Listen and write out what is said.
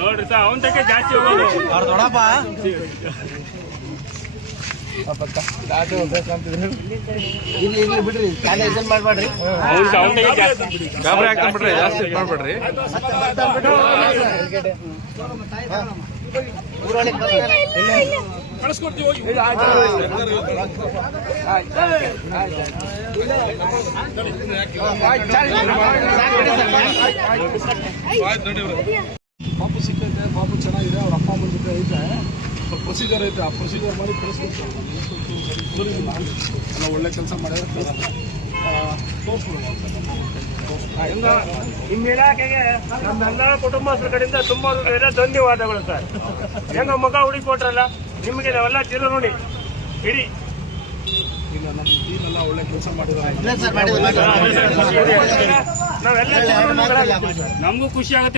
ನೋಡ್ರಿ ಸರ್ ಅವನ ತಕ್ಕೆ ಜಾಸ್ತಿ ಹೋಗೋದು. ಅವ್ರ ದೊಡ್ಡಪ್ಪ ಇಲ್ಲಿ ಇಲ್ಲಿ ಬಿಡ್ರಿ ಜಾಸ್ತಿ. ಗಾಬರಿ ಆಗ್ತಾನೆ ಬಿಡ್ರಿ ಜಾಸ್ತಿ ಇದ್ ಮಾಡ್ಬೇಡ್ರಿ. ಊರೊಳಗೆ ಬರ್ತಾರೆ. ಪಾಪು ಸಿಕ್ಕೈತೆ ಪಾಪು ಚೆನ್ನಾಗಿದೆ ಅವ್ರ ಅಪ್ಪ ಅಮ್ಮನ ಜೊತೆ ಐತೆ ಸ್ವಲ್ಪ ಪ್ರೊಸೀಜರ್ ಐತೆ ಆ ಪ್ರೊಸೀಜರ್ ಮಾಡಿ ಕಳಿಸ್ಕೊಡ್ತೀವಿ ಎಲ್ಲ ಒಳ್ಳೆ ಕೆಲಸ ಮಾಡಿದ್ರೆ ನಿಮ್ಮ ಇಲಾಖೆಗೆ ನಮ್ಮೆಲ್ಲ ಕುಟುಂಬಸ್ಥರ ಕಡೆಯಿಂದ ತುಂಬಾ ಧನ್ಯವಾದಗಳು ಸರ್ ಹೆಂಗ ಮಗ ಹುಡುಕಿ ಕೊಟ್ರಲ್ಲ ನಿಮಗೆ ನಾವೆಲ್ಲ ಚಿರ ನೋಡಿ ಇಡೀ ಈಗ ನಮ್ಮ ಟೀಮ್ ಎಲ್ಲ ಒಳ್ಳೆ ಕೆಲಸ ಮಾಡಿದ್ದಾರೆ ಇಲ್ಲ ಸರ್ ಮಾಡಿದ್ರು ಮಾಡಿದ್ರು. ನಾವೆಲ್ಲ. ನಮಗೂ ಖುಷಿ ಆಗುತ್ತೆ